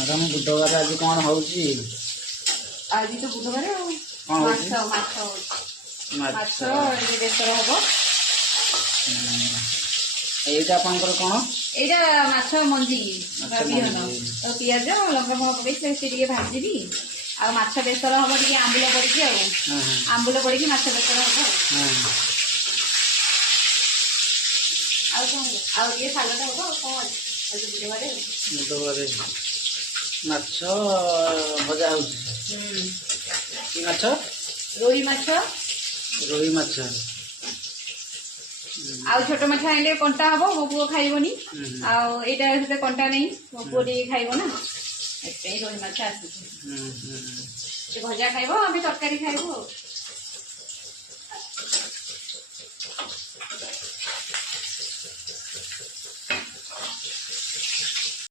ମ୍ୟାଡ଼ାମ ବୁଧବାର ଆଜି କ'ଣ ହେଉଛି? ଆଜି ତ ବୁଧବାର ଆଉ ମାଛ ବେସର ହବ। ଏଇଟା ଆପଣଙ୍କର କ'ଣ? ଏଇଟା ମାଛ ମଞ୍ଜି ବିହନ ପିଆଜ ଲଙ୍କା ଫଙ୍କା ପକେଇ ସେ ଟିକେ ଭାଜିବି। ଆଉ ମାଛ ବେସର ହବ ଟିକେ ଆମ୍ବୁଲ ପଡିକି ଆଉ ଆମ୍ବୁଲ ପଡିକି ମାଛ ବେସର ହବ ଆଉ କ'ଣ ଆଉ ଟିକେ ସାଲଟ ହବ ଆଉ କ'ଣ ଆଜି ବୁଧବାର ମାଛ ଭଜା ହେଉଛି। କି ମାଛ? ରୋହି ମାଛ। ରୋହି ମାଛ। ଆଉ ଛୋଟ ମାଛ ଆଣିଲେ କଣ୍ଟା ହବ, ମୋ ପୁଅ ଖାଇବନି। ଆଉ ଏଇଟା ସେତେ କଣ୍ଟା ନାହିଁ, ମୋ ପୁଅ ଟିକେ ଖାଇବ ନା, ସେଥିପାଇଁ ରୋହି ମାଛ ଆସିଛି। ସେ ଭଜା ଖାଇବ, ଆମେ ତରକାରୀ ଖାଇବୁ ଆଉ।